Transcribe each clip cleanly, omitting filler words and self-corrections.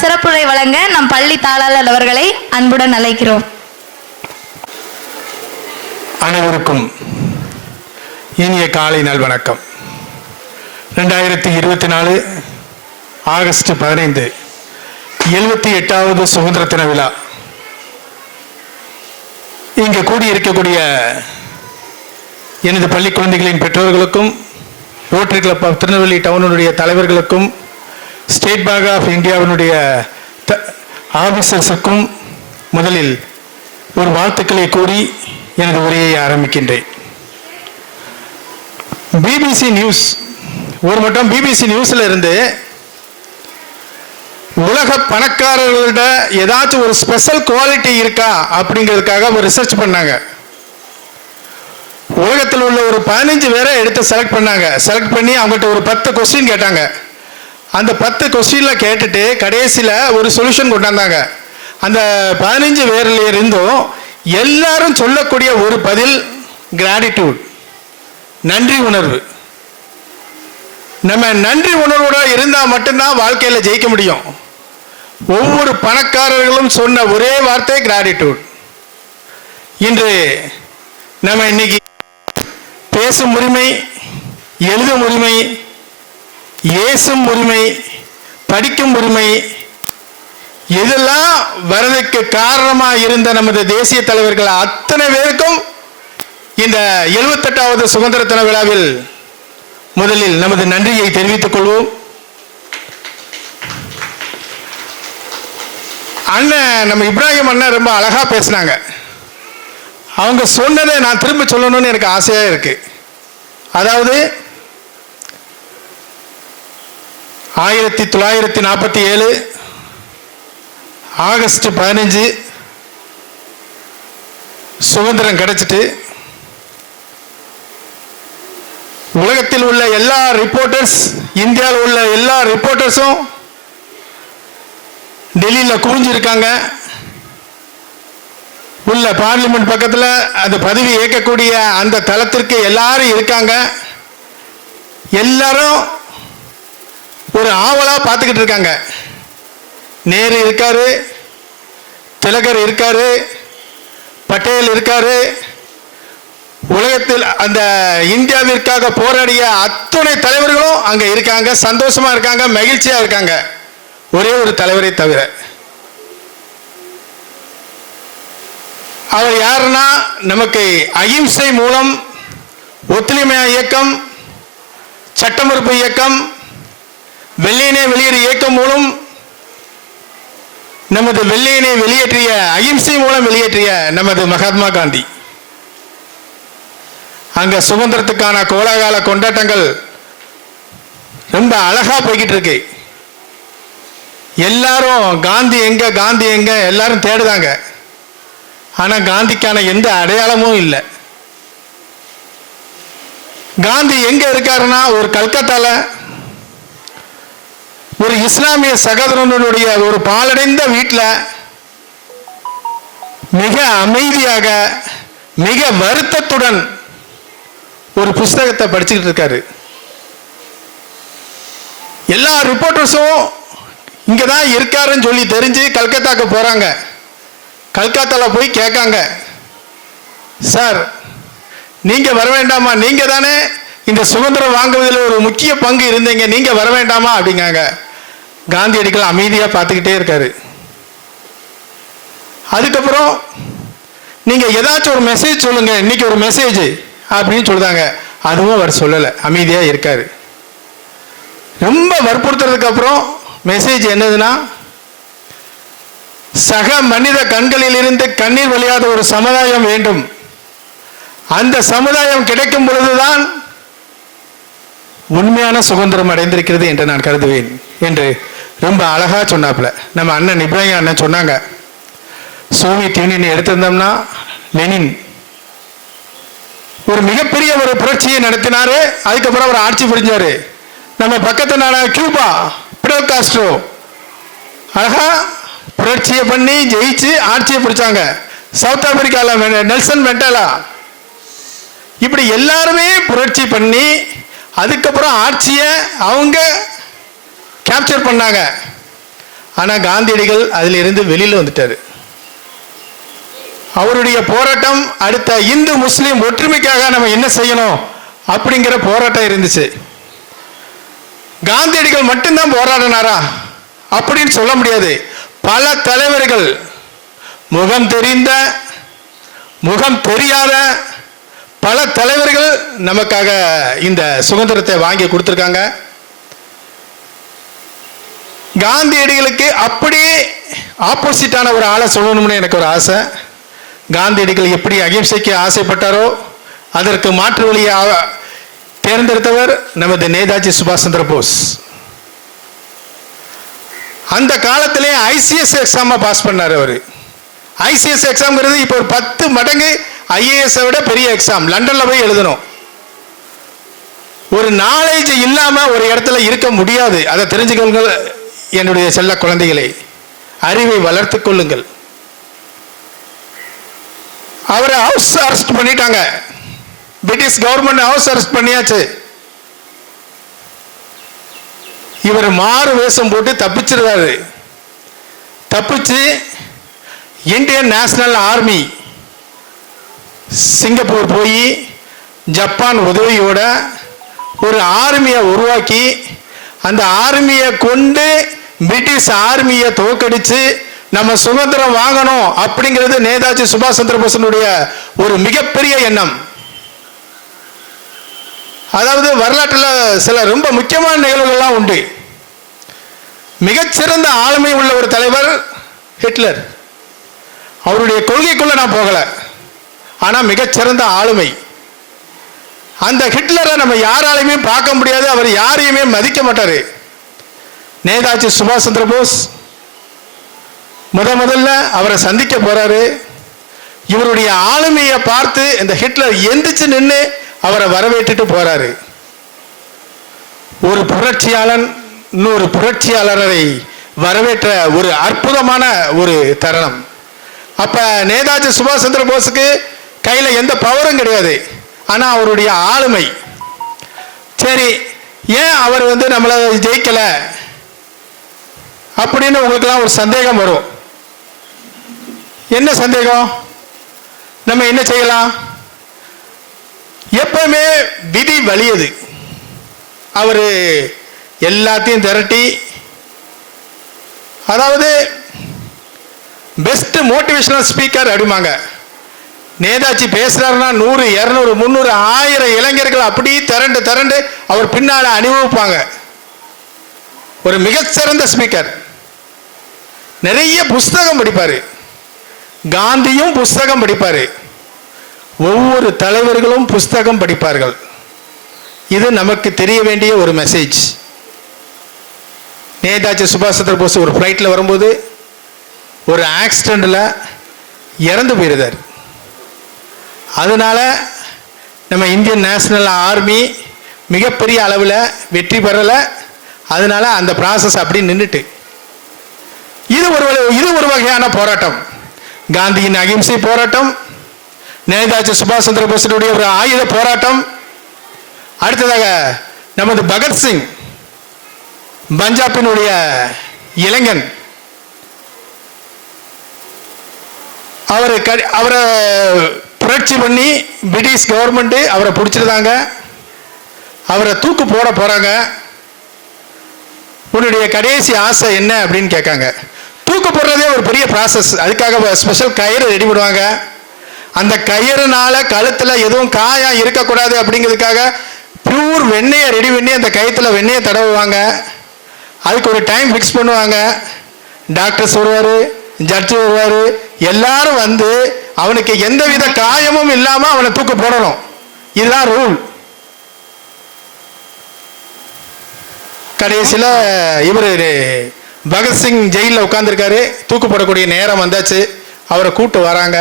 சிறப்புரை வழங்க நம் பள்ளி தாளாளர் அவர்களை அன்புடன் அழைக்கிறோம். அனைவருக்கும் இனிய காலை நல்வணக்கம். 2024 ஆகஸ்ட் 15 78வது சுதந்திர தின விழா. இங்கு கூடியிருக்கக்கூடிய எனது பள்ளி குழந்தைகளின் பெற்றோர்களுக்கும், ரோட்டரி கிளப் ஆஃப் திருநெல்வேலி டவுனுடைய தலைவர்களுக்கும், ஸ்டேட் பேங்க் ஆஃப் இந்தியாவினுடைய ஆஃபீஸர்ஸுக்கும் முதலில் ஒரு வாழ்த்துக்களை கூறி எனது உரையை ஆரம்பிக்கின்றேன். பிபிசி நியூஸ் ஒரு மட்டும் பிபிசி நியூஸில் இருந்து உலக பணக்காரர்களோட ஏதாச்சும் ஒரு ஸ்பெஷல் குவாலிட்டி இருக்கா அப்படிங்கிறதுக்காக ஒரு ரிசர்ச் பண்ணாங்க. உலகத்தில் உள்ள ஒரு 15 பேரை எடுத்து செலக்ட் பண்ணாங்க. செலக்ட் பண்ணி அவங்ககிட்ட ஒரு 10 கொஸ்டின் கேட்டாங்க. அந்த 10 கொஸ்டினில் கேட்டுட்டு கடைசியில் ஒரு சொல்யூஷன் கொண்டாந்தாங்க. அந்த 15 பேரில் இருந்தும் எல்லாரும் சொல்லக்கூடிய ஒரு பதில் கிராட்டிடியூட், நன்றி உணர்வு. நம்ம நன்றி உணர்வோட இருந்தால் மட்டும்தான் வாழ்க்கையில் ஜெயிக்க முடியும். ஒவ்வொரு பணக்காரர்களும் சொன்ன ஒரே வார்த்தை கிராட்டிடியூட். இன்று நம்ம இன்னைக்கு பேசும் உரிமை, எழுதும் உரிமை, ஏசும் உரிமை, படிக்கும் உரிமை, இதெல்லாம் வரதுக்கு காரணமாக இருந்த நமது தேசிய தலைவர்கள் அத்தனை பேருக்கும் இந்த 78வது சுதந்திர தின விழாவில் முதலில் நமது நன்றியை தெரிவித்துக் கொள்வோம். அண்ணன் நம்ம இப்ராஹிம் அண்ணன் ரொம்ப அழகா பேசினாங்க. அவங்க சொன்னதை நான் திரும்ப சொல்லணும்னு எனக்கு ஆசையா இருக்கு. அதாவது 1947 ஆகஸ்ட் 15 சுதந்திரம் கிடைச்சிட்டு உலகத்தில் உள்ள எல்லா ரிப்போர்ட்டர்ஸ், இந்தியாவில் உள்ள எல்லா ரிப்போர்ட்டர்ஸும் டெல்லியில் குவிஞ்சிருக்காங்க. உள்ள பார்லிமெண்ட் பக்கத்தில் அந்த பதவி ஏற்கக்கூடிய அந்த தளத்திற்கு எல்லாரும் இருக்காங்க. எல்லாரும் ஒரு ஆவலாக பார்த்துக்கிட்டு இருக்காங்க. நேரு இருக்காரு, திலகர் இருக்காரு, பட்டேல் இருக்காரு. உலகத்தில் அந்த இந்தியாவிற்காக போராடிய அத்தனை தலைவர்களும் அங்க இருக்காங்க. சந்தோஷமா இருக்காங்க, மகிழ்ச்சியா இருக்காங்க. ஒரே ஒரு தலைவரை தவிர. அவர் யாருன்னா, நமக்கு அகிம்சை மூலம் ஒத்துழைமை இயக்கம், சட்டமறுப்பு இயக்கம், வெள்ளையனே வெளியேறு இயக்கம் மூலம் நமது வெள்ளையனை வெளியேற்றிய, அகிம்சை மூலம் வெளியேற்றிய நமது மகாத்மா காந்தி. அங்க சுதந்திரத்துக்கான கோலாகால கொண்டாட்டங்கள் ரொம்ப அழகா போய்கிட்டு இருக்கு. எல்லாரும் காந்தி எங்க, காந்தி எங்க எல்லாரும் தேடுதாங்க. ஆனா காந்திக்கான எந்த அடையாளமும் இல்லை. காந்தி எங்க இருக்காருன்னா, ஒரு கல்கத்தால ஒரு இஸ்லாமிய சகோதரனுடைய ஒரு பாலடைந்த வீட்டில் மிக அமைதியாக, மிக வருத்தத்துடன் ஒரு புஸ்தகத்தை படிச்சுக்கிட்டு இருக்காரு. எல்லா ரிப்போர்ட்டர்ஸும் இங்கதான் இருக்காருன்னு சொல்லி தெரிஞ்சு கல்கத்தாக்கு போறாங்க. கல்கத்தால போய் கேட்காங்க, சார் நீங்க வர வேண்டாமா, நீங்க தானே இந்த சுதந்திரம் வாங்குவதில் ஒரு முக்கிய பங்கு இருந்தீங்க, நீங்க வர வேண்டாமா அப்படிங்காங்க. காந்தியடிகள் அமைதியா பார்த்துக்கிட்டே இருக்காரு. அதுக்கப்புறம் நீங்க ஏதாச்சும் ஒரு மெசேஜ் சொல்லுங்க, இன்னைக்கு ஒரு மெசேஜ் அப்படின்னு சொல்லுதாங்க. அதுவும் அவர் சொல்லலை, அமைதியா இருக்காரு. ரொம்ப வற்புறுத்துறதுக்கு அப்புறம் மெசேஜ் என்னதுன்னா, சக மனித கண்களில் இருந்து கண்ணீர் வழியாத ஒரு சமுதாயம் வேண்டும். அந்த சமுதாயம் கிடைக்கும் பொழுதுதான் உண்மையான சுதந்திரம் அடைந்திருக்கிறது என்று நான் கருதுவேன் என்று ரொம்ப அழகா சொன்னாப்புல நம்ம அண்ணன் இப்ராஹிம் அண்ணன் சொன்னாங்க. சோவியத் யூனியன் எடுத்திருந்தோம்னா லெனின் ஒரு மிகப்பெரிய ஒரு புரட்சியை நடத்தினாரு. அதுக்கப்புறம் அவர் ஆட்சி புரிஞ்சாரு. நம்ம பக்கத்து நாடு கியூபா, பிடல் காஸ்ட்ரோ அழகா புரட்சியை பண்ணி ஜெயிச்சு ஆட்சியை பிடிச்சாங்க. சவுத் ஆப்பிரிக்காவில் நெல்சன் மெண்டேலா, இப்படி எல்லாருமே புரட்சி பண்ணி அதுக்கப்புறம் ஆட்சியை அவங்க கேப்சர் பண்ணாங்க. ஆனால் காந்தியடிகள் அதிலிருந்து வெளியில் வந்துட்டார். அவருடைய போராட்டம் அடுத்த இந்து முஸ்லீம் ஒற்றுமைக்காக நம்ம என்ன செய்யணும் அப்படிங்கிற போராட்டம் இருந்துச்சு. காந்தியடிகள் மட்டும்தான் போராடினாரா அப்படின்னு சொல்ல முடியாது. பல தலைவர்கள், முகம் தெரிந்த முகம் தெரியாத பல தலைவர்கள் நமக்காக இந்த சுதந்திரத்தை வாங்கி கொடுத்துருக்காங்க. காந்தியடிகளுக்கு அப்படியே ஆப்போசிட்டான ஒரு ஆளை சொல்லணும்னு எனக்கு ஒரு ஆசை. காந்தியடிகள் எப்படி அகிம்சைக்கு ஆசைப்பட்டாரோ அதற்கு மாற்று வழியை தேர்ந்தெடுத்தவர் நமது நேதாஜி சுபாஷ் சந்திர போஸ். அந்த காலத்திலே ஐசிஎஸ் எக்ஸாமை பாஸ் பண்ணார் அவர். ஐசிஎஸ் எக்ஸாம்ங்கிறது இப்போ ஒரு 10 மடங்கு ஐஏஎஸ் விட பெரிய எக்ஸாம். லண்டனில் போய் எழுதணும். ஒரு நாலேஜ் இல்லாமல் ஒரு இடத்துல இருக்க முடியாது. அதை தெரிஞ்சுக்கொள்ளுங்கள் என்னுடைய செல்ல குழந்தைகளை, அறிவை வளர்த்து கொள்ளுங்கள். அவரை ஹவுஸ் அரெஸ்ட் பண்ணிட்டாங்க. பிரிட்டிஷ் கவர்மெண்ட் ஹவுஸ் அரெஸ்ட் பண்ணியாச்சு. இவர் மாறு வேஷம் போட்டு தப்பிச்சிருவாரு. தப்பிச்சு இந்தியன் நேஷனல் ஆர்மி சிங்கப்பூர் போய் ஜப்பான் உதவியோட ஒரு ஆர்மியை உருவாக்கி அந்த ஆர்மியை கொண்டு பிரிட்டிஷ் ஆர்மியை தோற்கடிச்சு நம்ம சுதந்திரம் வாங்கணும் அப்படிங்கிறது நேதாஜி சுபாஷ் சந்திர போஸினுடைய ஒரு மிகப்பெரிய எண்ணம். அதாவது வரலாற்றில் சில ரொம்ப முக்கியமான நிகழ்வுகள்லாம் உண்டு. மிகச்சிறந்த ஆளுமை உள்ள ஒரு தலைவர் ஹிட்லர். அவருடைய கொள்கைக்குள்ள நான் போகல, ஆனா மிகச்சிறந்த ஆளுமை. அந்த ஹிட்லரை நம்ம யாராலையுமே பார்க்க முடியாது. அவர் யாரையுமே மதிக்க மாட்டாரு. நேதாஜி சுபாஷ் சந்திர போஸ் முதல்ல அவரை சந்திக்க போறாரு. இவருடைய ஆளுமையை பார்த்து இந்த ஹிட்லர் எந்திரிச்சு நின்று அவரை வரவேற்றுட்டு போறாரு. ஒரு புரட்சியாளன் இன்னொரு புரட்சியாளரை வரவேற்ற ஒரு அற்புதமான ஒரு தருணம். அப்ப நேதாஜி சுபாஷ் சந்திர போஸுக்கு கையில எந்த பவரும் கிடையாது, ஆனா அவருடைய ஆளுமை. சரி, ஏன் அவர் நம்மளை ஜெயிக்கல அப்படின்னு உங்களுக்கெல்லாம் ஒரு சந்தேகம் வரும். என்ன சந்தேகம்? நம்ம என்ன செய்யலாம்? எப்பவுமே விதி வலியது. அவர் எல்லாத்தையும் திரட்டி, அதாவது பெஸ்ட் மோட்டிவேஷனல் ஸ்பீக்கர் அப்படிமாங்க. நேதாஜி பேசுறாருன்னா 100, 200, 300, 1000 இளைஞர்கள் அப்படி திரண்டு அவர் பின்னால அணிவகுப்பாங்க. ஒரு மிகச்சிறந்த ஸ்பீக்கர். நிறைய புஸ்தகம் படிப்பாரு. காந்தியும் புஸ்தகம் படிப்பாரு. ஒவ்வொரு தலைவர்களும் புஸ்தகம் படிப்பார்கள். இது நமக்கு தெரிய வேண்டிய ஒரு மெசேஜ். நேதாஜி சுபாஷ் சந்திர போஸ் ஒரு ஃப்ளைட்டில் வரும்போது ஒரு ஆக்சிடெண்ட்டில் இறந்து போயிருந்தார். அதனால நம்ம இந்தியன் நேஷனல் ஆர்மி மிகப்பெரிய அளவில் வெற்றி பெறலை. அதனால அந்த ப்ராசஸ் அப்படி நின்றுட்டு, இது ஒரு வகையான போராட்டம். காந்தியின் அகிம்சை போராட்டம், நேதாஜி சுபாஷ் சந்திர போஸினுடைய ஒரு ஆயுத போராட்டம். அடுத்ததாக நமது பகத்சிங், பஞ்சாபினுடைய இளைஞன், அவரை புரட்சி பண்ணி பிரிட்டிஷ் கவர்மெண்ட் அவரை பிடிச்சிருந்தாங்க. அவரை தூக்கு போட போறாங்க. உன்னுடைய கடைசி ஆசை என்ன அப்படின்னு கேட்காங்க. தூக்கு போடுறதே ஒரு பெரிய ப்ராசஸ். அதுக்காக ஸ்பெஷல் கயிறு ரெடி பண்ணுவாங்க. அந்த கயிறுனால கழுத்தில் எதுவும் காயம் இருக்கக்கூடாது அப்படிங்கிறதுக்காக பியூர் வெண்ணெயை ரெடி பண்ணி அந்த கயிற்றுல வெண்ணெயை தடவுவாங்க. அதுக்கு ஒரு டைம் ஃபிக்ஸ் பண்ணுவாங்க. டாக்டர்ஸ் வருவார், ஜட்ஜு வருவார், எல்லாரும் வந்து அவனுக்கு எந்தவித காயமும் இல்லாமல் அவனை தூக்கு போடணும். இதுதான் ரூல். கடைசியில் இவர் பகத்சிங் ஜெயிலில் உட்காந்துருக்காரு. தூக்கு போடக்கூடிய நேரம் வந்தாச்சு. அவரை கூப்பிட்டு வராங்க.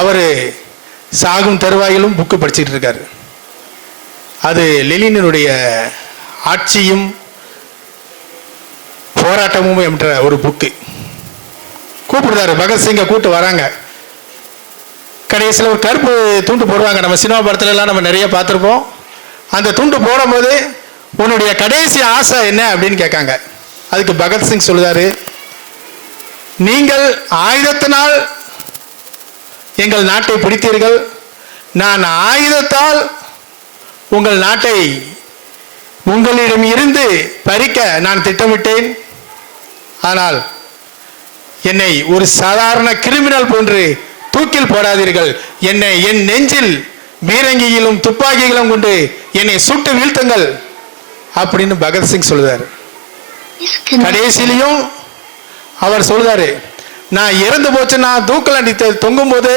அவர் சாகும் தருவாயிலும் புக்கு படிச்சுட்டு இருக்காரு. அது லெனினுடைய ஆட்சியும் போராட்டமும் என்ற ஒரு புக்கு. கூப்பிடுறாரு, பகத்சிங்கை கூப்பிட்டு வராங்க. கடைசியில் ஒரு கருப்பு துண்டு போடுவாங்க. நம்ம சினிமா படத்துல எல்லாம் நம்ம நிறைய பார்த்துருப்போம். அந்த துண்டு போடும்போது உன்னுடைய கடைசி ஆசை என்ன அப்படின்னு கேட்காங்க. அதுக்கு பகத்சிங் சொல்லுதாரு, நீங்கள் ஆயுதத்தினால் எங்கள் நாட்டை பிடித்தீர்கள், நான் ஆயுதத்தால் உங்கள் நாட்டை உங்களிடம் இருந்து பறிக்க நான் திட்டமிட்டேன். ஆனால் என்னை ஒரு சாதாரண கிரிமினல் போன்று தூக்கில் போடாதீர்கள். என்னை என் நெஞ்சில் பீரங்கியிலும் துப்பாக்கிகளும் கொண்டு என்னை சுட்டு வீழ்த்துங்கள் அப்படின்னு பகத்சிங் சொல்லுதார். கடைசியிலையும் அவர் சொல்றாரு, நான் இறந்து போச்சு, நான் தூக்கல தொங்கும் போது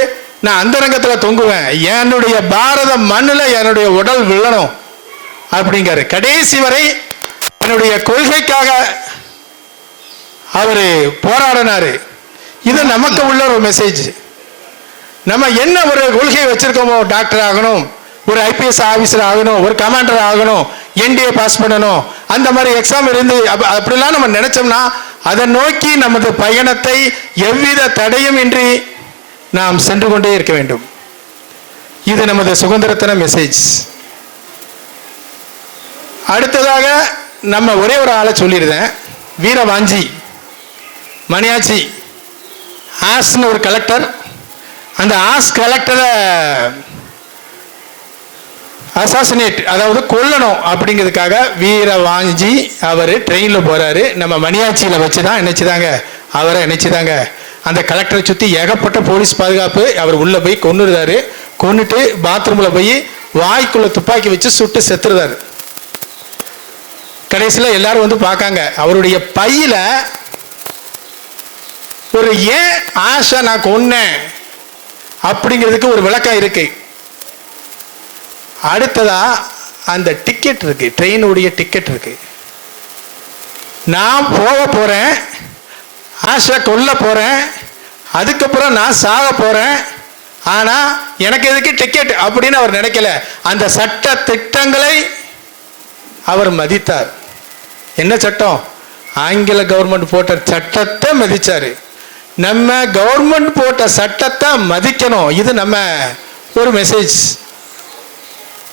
நான் அந்தரங்கத்தில் தொங்குவேன், என்னுடைய பாரத மண்ணில் என்னுடைய உடல் விழணும் அப்படிங்கிறாரு. கடைசி வரை என்னுடைய கொள்கைக்காக அவரு போராடினாரு. இது நமக்கு உள்ள ஒரு மெசேஜ். நம்ம என்ன ஒரு கொள்கை வச்சிருக்கோமோ, டாக்டர் ஆகணும், ஒரு ஐபிஎஸ் ஆபீசர் ஆகணும், ஒரு கமாண்டர் ஆகணும், என்டிஏ பாஸ் பண்ணணும், அந்த மாதிரி எக்ஸாம் இருந்து அப்படிலாம் நம்ம நினைச்சோம்னா அதை நோக்கி நமது பயணத்தை எவ்வித தடையும் இன்றி நாம் சென்று கொண்டே இருக்க வேண்டும். இது நமது சுதந்திரத்தின மெசேஜ். அடுத்ததாக நம்ம ஒரே ஒரு ஆளை சொல்லியிருந்தேன், வீரவாஞ்சி மணியாச்சி ஆஸ்ன்னு ஒரு கலெக்டர். அந்த ஆஸ் கலெக்டரை அசாசினேட், அதாவது கொல்லணும் அப்படிங்கிறதுக்காக வீரவாஞ்சி அவர் ட்ரெயினில் போகிறாரு. நம்ம மணியாச்சியில் வச்சு தான் நினச்சிதாங்க, அவரை நினச்சிதாங்க அந்த கலெக்டரை சுற்றி ஏகப்பட்ட போலீஸ் பாதுகாப்பு. அவர் உள்ளே போய் கொன்னுடுறாரு. கொன்னுட்டு பாத்ரூமில் போய் வாய்க்குள்ளே துப்பாக்கி வச்சு சுட்டு செத்துருதாரு. கடைசியில் எல்லாரும் வந்து பார்க்காங்க, அவருடைய பையில ஒரு ஏன் ஆஷை நான் கொன்னேன் அப்படிங்கிறதுக்கு ஒரு விளக்கம் இருக்கு. அடுத்ததா அந்த டிக்கெட் இருக்கு, ட்ரெயினுடைய டிக்கெட் இருக்கு. நான் போக போறேன், ஆஷை கொல்ல போறேன், அதுக்கப்புறம் நான் சாக போறேன், ஆனா எனக்கு எதுக்கு டிக்கெட் அப்படின்னு அவர் நினைக்கல. அந்த சட்ட திட்டங்களை அவர் மதித்தார். என்ன சட்டம்? ஆங்கில கவர்மெண்ட் போட்ட சட்டத்தை மதிச்சாரு. நம்ம கவர்மெண்ட் போட்ட சட்டத்தை மதிக்கணும். இது நம்ம ஒரு மெசேஜ்.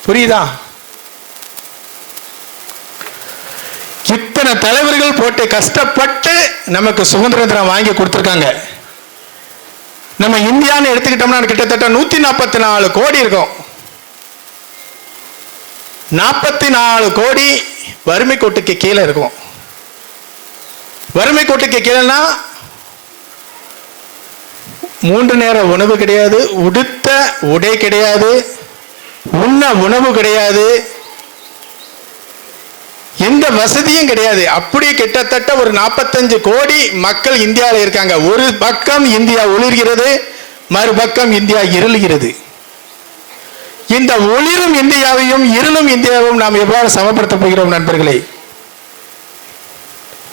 புரியுதா? இத்தனை தலைவர்கள் போட்டு கஷ்டப்பட்டு நமக்கு சுதந்திரம் வாங்கி கொடுத்துருக்காங்க. நம்ம இந்தியான்னு எடுத்துக்கிட்டோம்னா கிட்டத்தட்ட 144 கோடி இருக்கும். 44 கோடி வறுமை கோட்டுக்கு கீழே இருக்கும். வறுமை கோட்டுக்கு கீழேனா 3 நேர உணவு கிடையாது, உடுத்த உடை கிடையாது, உண்ண உணவு கிடையாது, எந்த வசதியும் கிடையாது. அப்படி கிட்டத்தட்ட ஒரு 45 கோடி மக்கள் இந்தியாவில் இருக்காங்க. ஒரு பக்கம் இந்தியா ஒளிர்கிறது, மறுபக்கம் இந்தியா இருளுகிறது. இந்த ஒளிரும் இந்தியாவையும் இருளும் இந்தியாவையும் நாம் எவ்வாறு சமப்படுத்த போகிறோம் நண்பர்களே?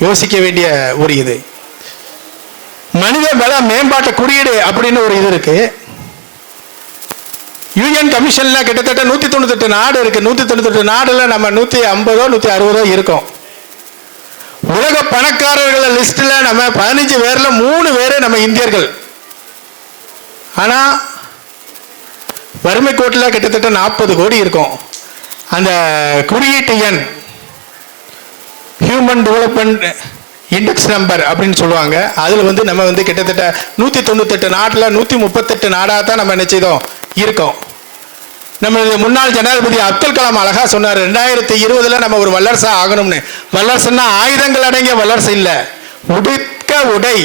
யோசிக்க வேண்டிய ஒரு இது. மனித வள மேம்பாட்டு குறியீடு அப்படின்னு ஒரு இது இருக்கு. யூஎன் கமிஷன்ல கிட்டத்தட்ட 198 நாடு இருக்கு. 198 நாடுல நம்ம 150 160 இருக்கோம். உலக பணக்காரர்கள் லிஸ்ட்ல நம்ம 15 பேர்ல 3 பேரு நம்ம இந்தியர்கள். ஆனா வறுமை கோட்டில் கிட்டத்தட்ட 40 கோடி இருக்கும். அந்த குறியீட்டு எண் ஹியூமன் டெவலப்மெண்ட் இண்டெக்ஸ் நம்பர் அப்படின்னு சொல்லுவாங்க. அதில் வந்து நம்ம வந்து கிட்டத்தட்ட 198 நாட்டில் 138 நாடாக தான் நம்ம நிச்சயம் இருக்கோம். நம்மளுடைய முன்னாள் ஜனாதிபதி அப்துல் கலாம் அழகா சொன்னார், 2020 நம்ம ஒரு வல்லரசா ஆகணும்னு. வல்லரசுன்னா ஆயுதங்கள் அடங்கிய வல்லரசு இல்லை, உடுக்க உடை,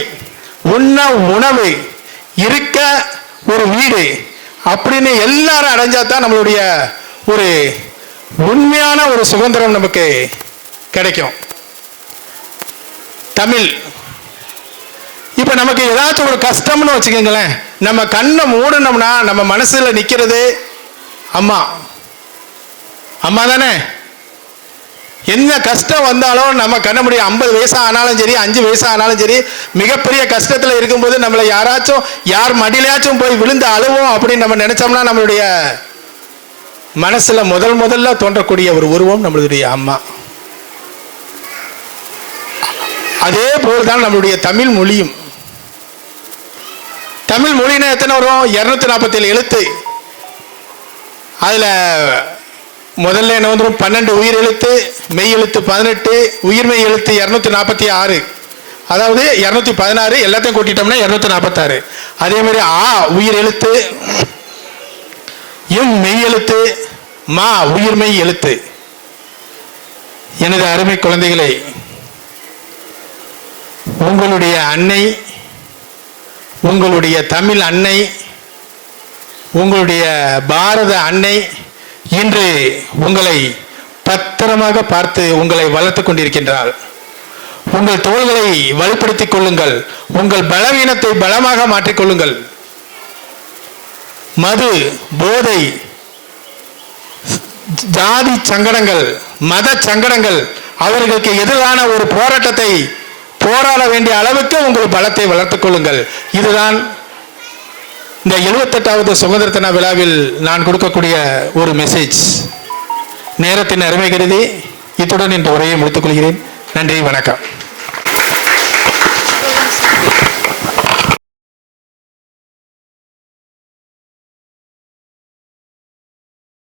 உண்ண உணவு, இருக்க ஒரு வீடு அப்படின்னு எல்லாரும் அடைஞ்சா தான் நம்மளுடைய ஒரு உண்மையான ஒரு சுதந்திரம் நமக்கு கிடைக்கும். தமிழ் இப்ப நமக்கு ஏதாச்சும் ஒரு கஷ்டம்னு வச்சுக்கோங்களேன், நம்ம கண்ணை மூடணும்னா நம்ம மனசுல நிக்கிறது அம்மா. அம்மா தானே. என்ன கஷ்டம் வந்தாலும் நம்ம கண்ண முடியும். 50 வயசு ஆனாலும் சரி, 5 வயசு ஆனாலும் சரி, மிகப்பெரிய கஷ்டத்தில் இருக்கும்போது நம்மளை யாராச்சும் யார் மடியிலாச்சும் போய் விழுந்து அழுவோம் அப்படின்னு நம்ம நினைச்சோம்னா நம்மளுடைய மனசுல முதல்ல தோன்றக்கூடிய ஒரு உருவம் நம்மளுடைய அம்மா. அதே போல்தான் நம்மளுடைய தமிழ் மொழியும். தமிழ் மொழினா எத்தனை வரும்? 247 எழுத்து. அதுல முதல்ல என்ன வந்துடும்? 12 உயிர் எழுத்து, மெய் எழுத்து 18, உயிர்மெய் எழுத்து 246. அதாவது 216 எல்லாத்தையும் கூட்டிட்டோம்னா 246. அதே மாதிரி ஆ உயிர் எழுத்து, எம் மெய் எழுத்து, மா உயிர்மெய் எழுத்து. எனது அருமை குழந்தைகளை, உங்களுடைய அன்னை, உங்களுடைய தமிழ் அன்னை, உங்களுடைய பாரத அன்னை இன்று உங்களை பத்திரமாக பார்த்து உங்களை வளர்த்து கொண்டிருக்கின்றாள். உங்கள் தோள்களை வலுப்படுத்திக் கொள்ளுங்கள். உங்கள் பலவீனத்தை பலமாக மாற்றிக்கொள்ளுங்கள். மது, போதை, ஜாதி சங்கடங்கள், மத சங்கடங்கள், அவர்களுக்கு எதிரான ஒரு போராட்டத்தை போராட வேண்டிய அளவுக்கு உங்கள் பலத்தை வளர்த்துக் கொள்ளுங்கள். இதுதான் இந்த 78வது சுதந்திர தின விழாவில் நான் கொடுக்கக்கூடிய ஒரு மெசேஜ். நேரத்தின் அருமை கருதி இத்துடன் இந்த உரையை முடித்துக் கொள்கிறேன். நன்றி, வணக்கம்.